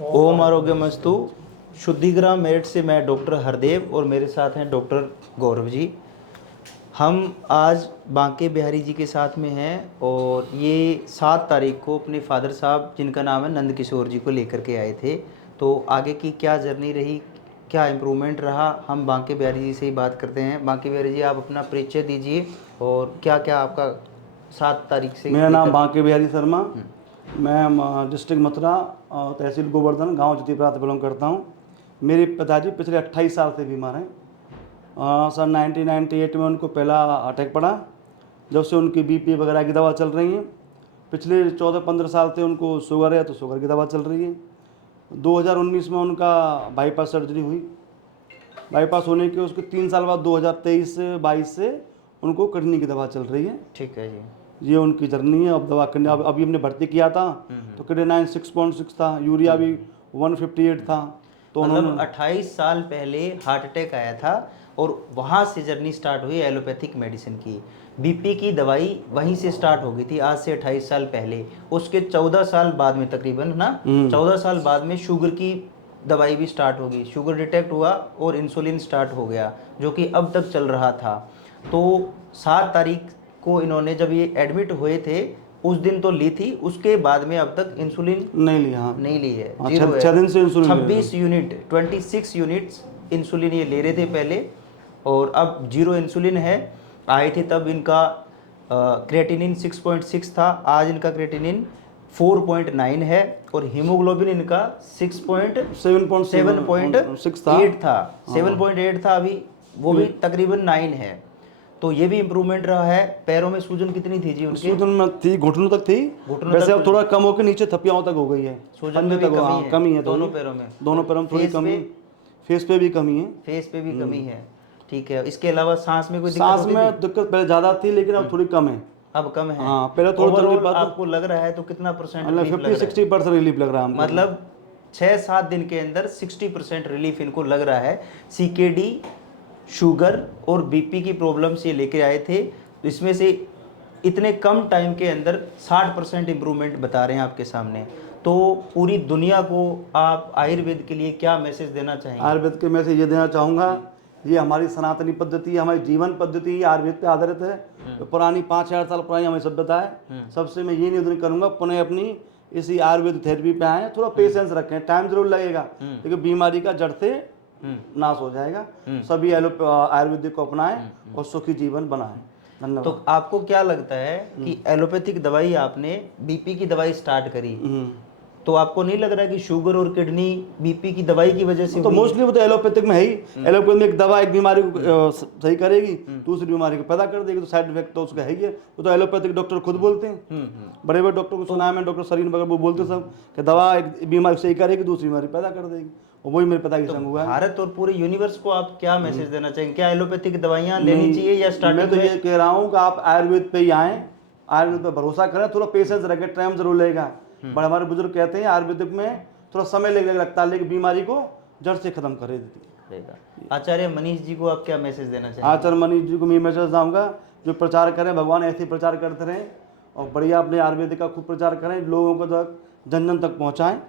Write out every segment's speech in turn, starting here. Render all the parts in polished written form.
ओम आरोग्यमस्तु। शुद्धिग्राम मेरठ से मैं डॉक्टर हरदेव और मेरे साथ हैं डॉक्टर गौरव जी। हम आज बांके बिहारी जी के साथ में हैं और ये 7 तारीख को अपने फादर साहब जिनका नाम है नंद किशोर जी को लेकर के आए थे। तो आगे की क्या जर्नी रही, क्या इम्प्रूवमेंट रहा, हम बांके बिहारी जी से ही बात करते हैं। बांके बिहारी जी, आप अपना परिचय दीजिए और क्या क्या आपका 7 तारीख से मेरा नाम लेकर। बांके बिहारी शर्मा। मैं डिस्ट्रिक्ट मथुरा तहसील गोवर्धन गांव जतीपुरा से बिलोंग करता हूं। मेरे पिताजी पिछले 28 साल से बीमार हैं। सन 1998 में उनको पहला अटैक पड़ा, जब से उनकी बीपी वगैरह की दवा चल रही है। पिछले 14-15 साल से उनको शुगर है, तो शुगर की दवा चल रही है। 2019 में उनका बाईपास सर्जरी हुई। बाईपास होने के उसके 3 साल बाद 2023-22 से उनको किडनी की दवा चल रही है। ठीक है जी। ये उनकी जर्नी है। अब दवा करने अभी हमने भर्ती किया था तो क्रेडिनाइन 6.6 था, यूरिया भी 158 था। तो मतलब 28 साल पहले हार्ट अटैक आया था और वहाँ से जर्नी स्टार्ट हुई एलोपैथिक मेडिसिन की। बीपी की दवाई वहीं से स्टार्ट हो गई थी आज से 28 साल पहले। उसके 14 साल बाद में तकरीबन ना 14 साल बाद में शुगर की दवाई भी स्टार्ट होगी। शुगर डिटेक्ट हुआ और इंसुलिन स्टार्ट हो गया, जो कि अब तक चल रहा था। तो 7 तारीख को इन्होंने जब ये एडमिट हुए थे उस दिन तो ली थी, उसके बाद में अब तक इंसुलिन नहीं लिया। हाँ, नहीं ली है। हाँ, जीरो है। 6 दिन से इंसुलिन 26 यूनिट 26 यूनिट्स इंसुलिन ये ले रहे थे पहले और अब जीरो इंसुलिन है। आए थे तब इनका क्रेटिनिन 6.6 था, आज इनका क्रेटिनिन 4.9 है और हीमोग्लोबिन इनका 7.8 था। 7.8 था अभी, वो भी तकरीबन 9 है। तो ये भी इम्प्रूवमेंट रहा है। पैरों में सूजन कितनी थी जी उनके? सूजन में थी, घुटनों तक थी। वैसे अब थोड़ा कम होकर नीचे थपियाओं तक हो गई है। सूजन में भी कमी है दोनों पैरों में। दोनों पैरों में थोड़ी कमी। फेस पे भी कमी है। फेस पे भी कमी है। ठीक है। इसके अलावा सांस में कोई सांस में दिक्कत पहले ज्यादा थी, लेकिन अब थोड़ी कम है। अब कम है। हाँ, पहले थोड़ा तकलीफ आपको लग रहा है तो कितना परसेंट? 50-60% रिलीफ लग रहा है हमको। मतलब 6-7 दिन के अंदर 60% रिलीफ इनको लग रहा है। सीकेडी, शुगर और बीपी की प्रॉब्लम से लेके आए थे, तो इसमें से इतने कम टाइम के अंदर 60% इम्प्रूवमेंट बता रहे हैं आपके सामने। तो पूरी दुनिया को आप आयुर्वेद के लिए क्या मैसेज देना चाहेंगे? आयुर्वेद के मैसेज ये देना चाहूँगा, ये हमारी सनातनी पद्धति है, हमारी जीवन पद्धति है, आयुर्वेद पे आधारित है। तो पुरानी 5000 साल पुरानी हमारी सभ्यता है। सबसे मैं ये निवेदन करूँगा, पुनः अपनी इसी आयुर्वेद थेरेपी पे आए। थोड़ा पेशेंस रखें, टाइम जरूर लगेगा, लेकिन बीमारी का जड़ से नाश हो जाएगा। सभी आयुर्वेदिक को अपनाएं और सुखी जीवन बनाएं। धन्यवाद। तो आपको क्या लगता है कि एलोपैथिक दवाई आपने बीपी की दवाई स्टार्ट करी, तो आपको नहीं लग रहा है कि शुगर और किडनी बीपी की दवाई की वजह से? तो मोस्टली वो तो एलोपैथिक में है ही। एलोपैथिक में एक दवा एक बीमारी को सही करेगी, दूसरी बीमारी को पैदा कर देगी, तो साइड इफेक्ट तो उसका है ही है। वो तो एलोपैथिक डॉक्टर खुद बोलते हैं। बड़े बड़े डॉक्टर को सुना है, डॉक्टर सरीन वगैरह वो बोलते सब कि दवा एक बीमारी सही करेगी, दूसरी बीमारी पैदा कर देगी। और वही मेरे पिता के संग हुआ है। भारत और पूरे यूनिवर्स को आप क्या मैसेज देना चाहेंगे? क्या एलोपैथिक दवाइयाँ लेनी चाहिए या स्टार्टिंग? मैं तो ये कह रहा हूँ कि आप आयुर्वेद पे ही आएँ, आयुर्वेद पे भरोसा करें, थोड़ा पेशेंस रखें, टाइम जरूर लगेगा। बड़े हमारे बुजुर्ग कहते हैं आयुर्वेदिक में थोड़ा समय लगता है, लेकिन बीमारी को जड़ से खत्म कर देती है। आचार्य मनीष जी को आप क्या मैसेज देना चाहेंगे? आचार्य मनीष जी को मैं मैसेज दूंगा, जो प्रचार करें, भगवान ऐसे प्रचार करते रहें और बढ़िया अपने आयुर्वेदिक का खूब प्रचार करें, लोगों को तक जन जन तक पहुँचाएँ।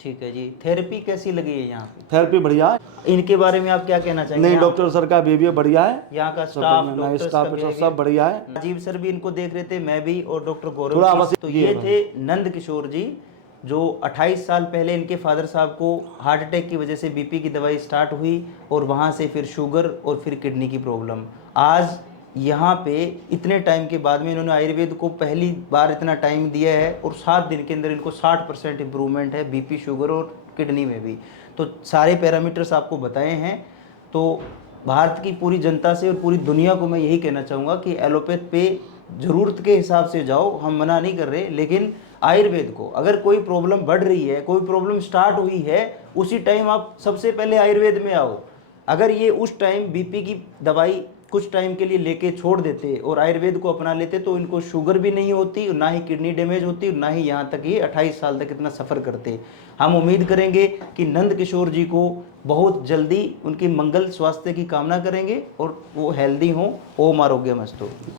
ठीक है जी। थेरेपी कैसी लगी है यहाँ पे? थेरेपी बढ़िया है। इनके बारे में आप क्या कहना चाहेंगे? नहीं, डॉक्टर सर का बिहेवियर बढ़िया है, यहाँ का स्टाफ सब बढ़िया है। राजीव सर भी इनको देख रहे थे, मैं भी और डॉक्टर गौरव। तो ये थे नंद किशोर जी, जो 28 साल पहले इनके फादर साहब को हार्ट अटैक की वजह से बीपी की दवाई स्टार्ट हुई और वहाँ से फिर शुगर और फिर किडनी की प्रॉब्लम। आज यहाँ पे इतने टाइम के बाद में इन्होंने आयुर्वेद को पहली बार इतना टाइम दिया है और 7 दिन के अंदर इनको 60% इम्प्रूवमेंट है बीपी, शुगर और किडनी में भी। तो सारे पैरामीटर्स आपको बताए हैं। तो भारत की पूरी जनता से और पूरी दुनिया को मैं यही कहना चाहूँगा कि एलोपैथ पे ज़रूरत के हिसाब से जाओ, हम मना नहीं कर रहे, लेकिन आयुर्वेद को अगर कोई प्रॉब्लम बढ़ रही है, कोई प्रॉब्लम स्टार्ट हुई है, उसी टाइम आप सबसे पहले आयुर्वेद में आओ। अगर ये उस टाइम बीपी की दवाई कुछ टाइम के लिए लेके छोड़ देते और आयुर्वेद को अपना लेते तो इनको शुगर भी नहीं होती, ना ही किडनी डैमेज होती, ना ही यहाँ तक ये 28 साल तक इतना सफ़र करते। हम उम्मीद करेंगे कि नंद किशोर जी को बहुत जल्दी उनकी मंगल स्वास्थ्य की कामना करेंगे और वो हेल्दी हों। ओम आरोग्यमस्तु।